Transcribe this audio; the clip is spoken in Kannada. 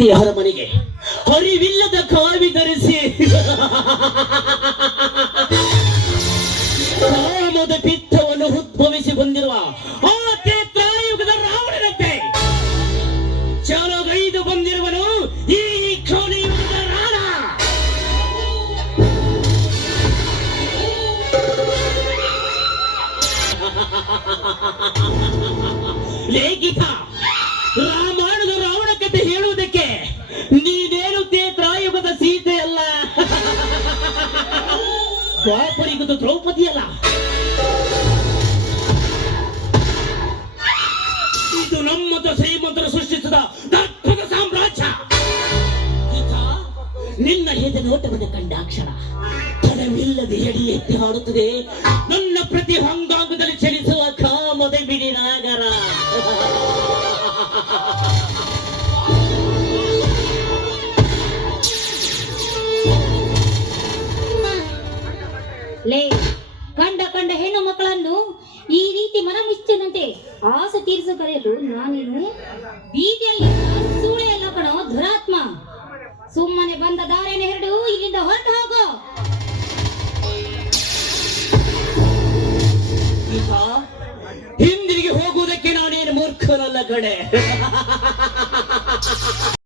ಬಂದಿದೆ ಮನೆಗೆ? ಕಾವಿ ಧರಿಸಿ. ರಾಮದ ಪಿತ್ತವನ್ನು ಉದ್ಭವಿಸಿ ಬಂದಿರುವ ಆ ತ್ರೇತಾಯುಗದ ರಾವಣನಂತೆ. ಬಂದಿರುವನು ಈ ಕಲಿಯುಗದ ರಾಣ. ಲೇಖಿತ ರಾಮಾಯಣದ ರಾವಣ ಕಥೆ ದ್ವಾಪರಿಗದ ದ್ರೌಪದಿ ಅಲ್ಲ. ಇದು ನಮ್ಮದ ಶ್ರೀಮಂತರು ಸೃಷ್ಟಿಸಿದ ದಪ್ಪದ ಸಾಮ್ರಾಜ್ಯ. ನಿನ್ನ ಹೆದ ನೋಟವನ್ನು ಕಂಡಾಕ್ಷಣ ತಡವಿಲ್ಲದೆ ಎಡಿ ಎತ್ತಿ ಹಾಡುತ್ತದೆ. ನನ್ನ ಪ್ರತಿ ಅಂಗಾಂಗದಲ್ಲಿ ಚಲಿಸುವ ಕಾಮದ ಬಿಡಿ ನಾಗರ. ಲೇ, ಕಂಡ ಕಂಡ ಹೆಣ್ಣು ಮಕ್ಕಳನ್ನು ಈ ರೀತಿ ಮನಮಿಚ್ಚನಂತೆ ಆಸೆ ತೀರಿಸು ಕರೆಯಲು ನಾನೇನು ಬೀದಿಯಲ್ಲಿ ಸೂಳೆ ಕಣೋ ಸುಮ್ಮನೆ ಬಂದ ದಾರಿಯನ್ನು ಹೆರಡು, ಇಲ್ಲಿಂದ ಹೊರಟು ಹೋಗೋ. ಹಿಂದಿರುಗಿ ಹೋಗುವುದಕ್ಕೆ ನಾನೇನು ಮೂರ್ಖನಲ್ಲ ಕಡೆ